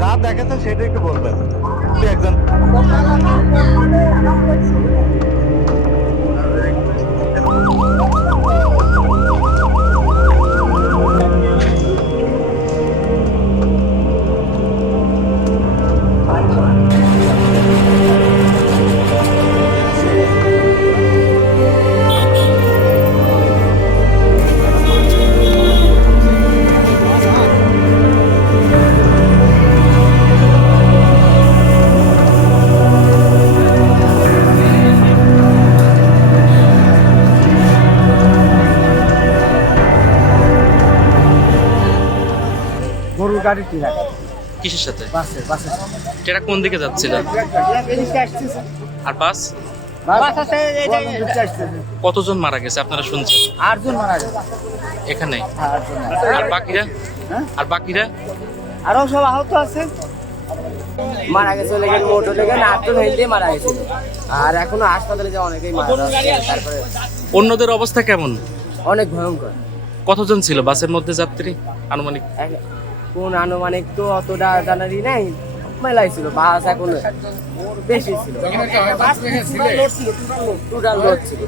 যা দেখেছেন সেটা একটু বলবেন একজন। গরুর গাড়ি ট্রাক কিসের সাথে? বাসে ট্রাক কোন দিকে যাচ্ছিল? আর বাস? বাস আছে কতজন মারা গেছে আপনারা শুনছেন? 8 জন মারা গেছে এখানে। 8 জন আর বাকিরা? হ্যাঁ? আর বাকিরা? আরো সব আহত আছে। মারা গেছে লেগে মোটর লেগে 8 জন হেলতে মারা গেছিল। আর এখনো হাসপাতালে যে অনেকেই মারা যাচ্ছে। তারপরে অন্যদের অবস্থা কেমন? অনেক ভয়ঙ্কর। কতজন ছিল বাসের মধ্যে যাত্রী আনুমানিক? কোন আনুমানিক তো অতটা জানারই নাই, মেলাই ছিল বাস এখন বেশি ছিল, টোটাল লোড ছিল।